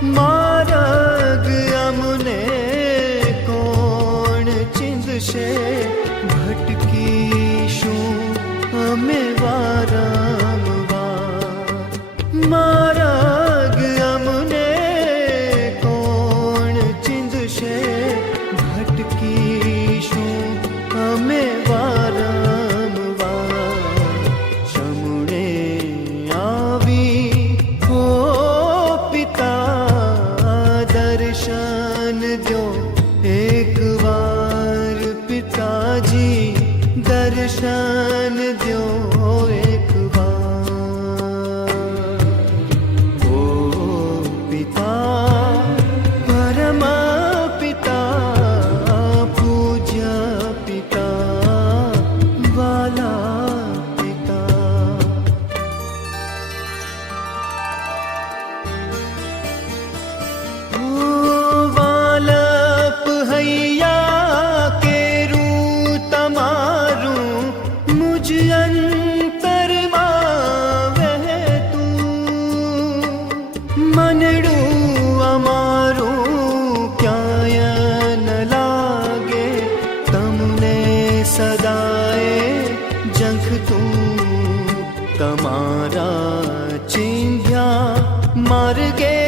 માર્ગ અમને કોણ ચીંધશે, ભટકીશું અમે વારંવાર. માર્ગ અમને કોણ ચીંધશે, ભટકીશું અમે વારંવાર. શમણે આવી હો પિતા, દર્શન દો એક વાર. પિતાજી દર્શન દો એક વાર. ઓ પિતા, પરમ પિતા, પૂજ્ય પિતા, વાલા પિતા. ઓ વાલપ હૈયા કેરું તમારું, મુજ અંતરમાં વહેતું. મનડું અમારું ક્યાંય ન લાગે, તમને સદાએ ઝંખતું. તમારા ચીંધ્યા માર્ગે